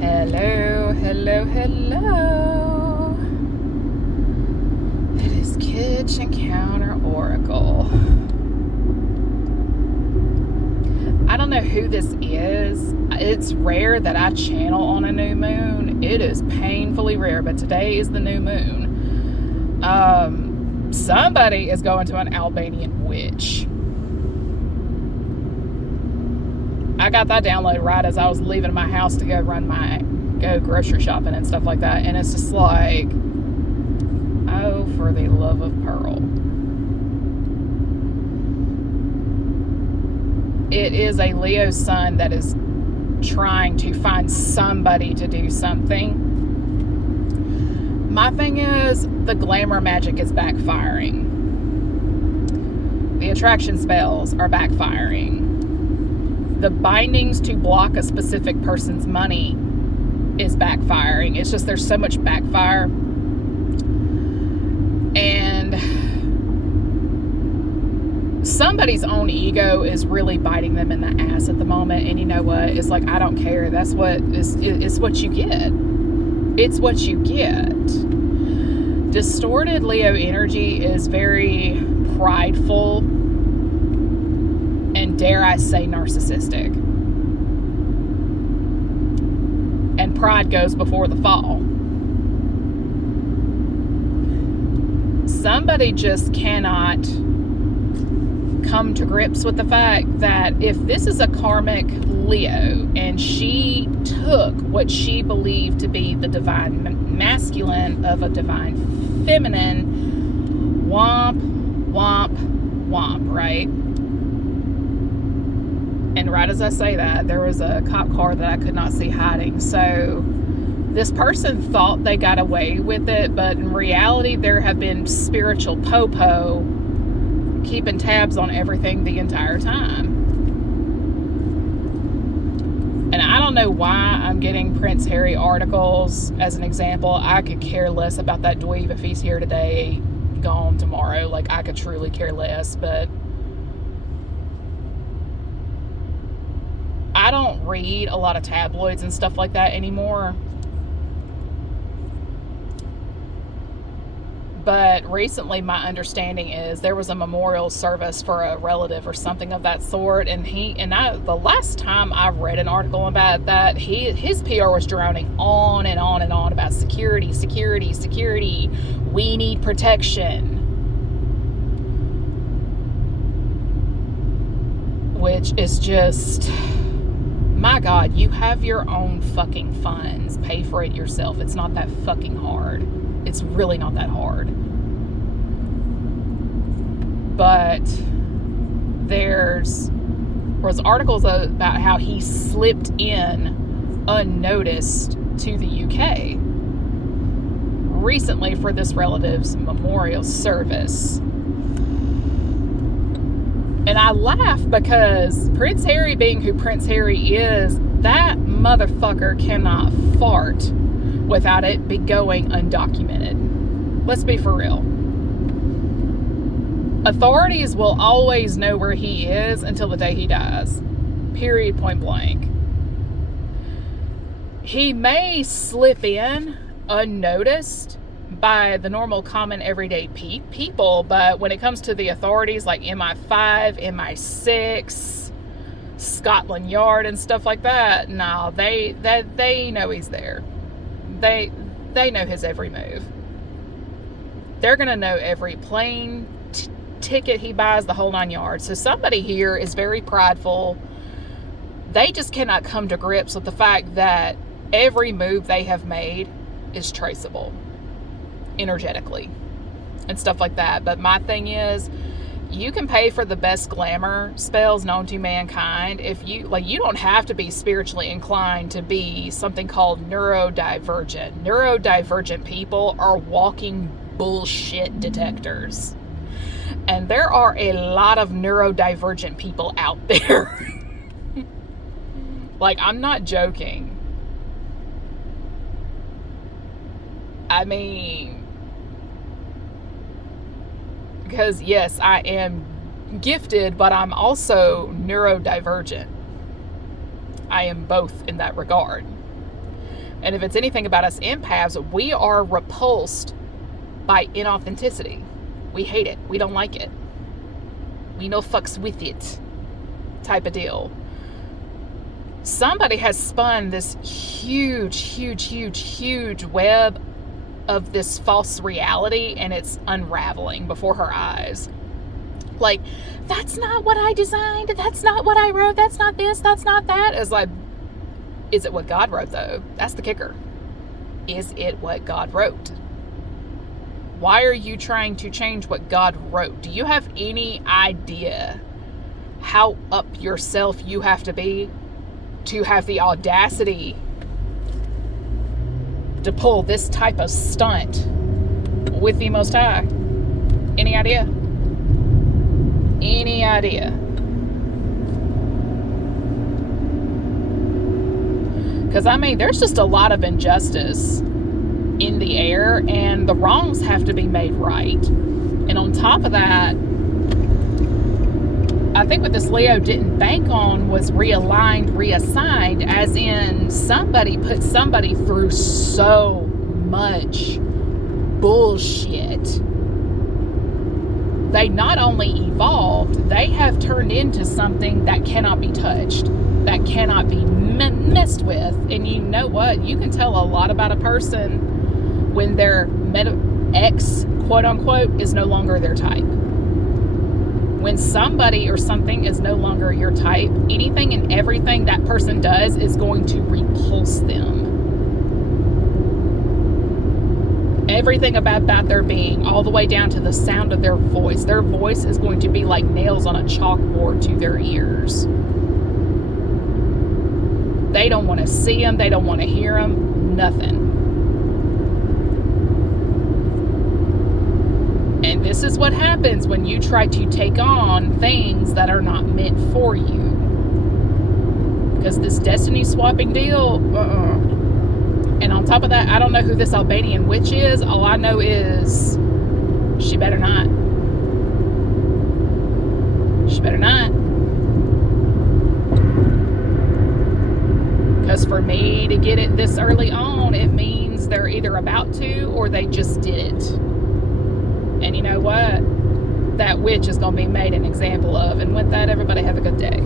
Hello, hello, hello. It is Kitchen Counter Oracle. I don't know who this is. It's rare that I channel on a new moon. It is painfully rare, but today is the new moon. Somebody is going to an Albanian witch. I got that downloaded right as I was leaving my house to go grocery shopping and stuff like that. And it's just like, oh, for the love of Pearl. It is a Leo sun that is trying to find somebody to do something. My thing is, the glamour magic is backfiring. The attraction spells are backfiring. The bindings to block a specific person's money is backfiring. It's just there's so much backfire. And somebody's own ego is really biting them in the ass at the moment. And you know what? It's like, I don't care. That's what it's what you get. It's what you get. Distorted Leo energy is very prideful and, dare I say, narcissistic. And pride goes before the fall. Somebody just cannot come to grips with the fact that if this is a karmic Leo and she took what she believed to be the divine masculine of a divine feminine, womp, womp, womp, right? And right as I say that, there was a cop car that I could not see hiding. So this person thought they got away with it, but in reality, there have been spiritual po-po keeping tabs on everything the entire time. And I don't know why I'm getting Prince Harry articles as an example. I could care less about that dweeb if he's here today, gone tomorrow. Like, I could truly care less, but I don't read a lot of tabloids and stuff like that anymore. But recently, my understanding is there was a memorial service for a relative or something of that sort, and the last time I read an article about that, his PR was droning on and on and on about security. We need protection, which is just, my God, you have your own fucking funds. Pay for it yourself. It's not that fucking hard. It's really not that hard. But there was articles about how he slipped in unnoticed to the UK recently for this relative's memorial service. And I laugh because Prince Harry, being who Prince Harry is, that motherfucker cannot fart without it be going undocumented. Let's be for real. Authorities will always know where he is until the day he dies. Period, point blank. He may slip in unnoticed by the normal, common, everyday people, but when it comes to the authorities like MI5, MI6, Scotland Yard, and stuff like that, no, they know he's there. They know his every move. They're going to know every plane ticket he buys, the whole 9 yards. So somebody here is very prideful. They just cannot come to grips with the fact that every move they have made is traceable energetically and stuff like that. But my thing is, you can pay for the best glamour spells known to mankind. If you don't have to be spiritually inclined to be something called neurodivergent. Neurodivergent people are walking bullshit detectors. And there are a lot of neurodivergent people out there. Like, I'm not joking. I mean, because yes, I am gifted, but I'm also neurodivergent. I am both in that regard. And if it's anything about us empaths, we are repulsed by inauthenticity. We hate it. We don't like it. We no fucks with it type of deal. Somebody has spun this huge web of this false reality, and it's unraveling before her eyes. Like, that's not what I designed. That's not what I wrote. That's not this. That's not that. It's like, is it what God wrote, though? That's the kicker. Is it what God wrote? Why are you trying to change what God wrote? Do you have any idea how up yourself you have to be to have the audacity to pull this type of stunt with the Most High? Any idea? Any idea? Because, I mean, there's just a lot of injustice in the air, and the wrongs have to be made right. And on top of that, I think what this Leo didn't bank on was realigned, reassigned, as in somebody put somebody through so much bullshit. They not only evolved, they have turned into something that cannot be touched, that cannot be messed with. And you know what? You can tell a lot about a person when their ex, quote unquote, is no longer their type. When somebody or something is no longer your type, anything and everything that person does is going to repulse them. Everything about their being, all the way down to the sound of their voice. Their voice is going to be like nails on a chalkboard to their ears. They don't want to see them. They don't want to hear them. Nothing. And this is what happens when you try to take on things that are not meant for you. Because this destiny swapping deal, And on top of that, I don't know who this Albanian witch is. All I know is she better not. She better not. Because for me to get it this early on, it means they're either about to or they just did it. And you know what? That witch is going to be made an example of. And with that, everybody have a good day.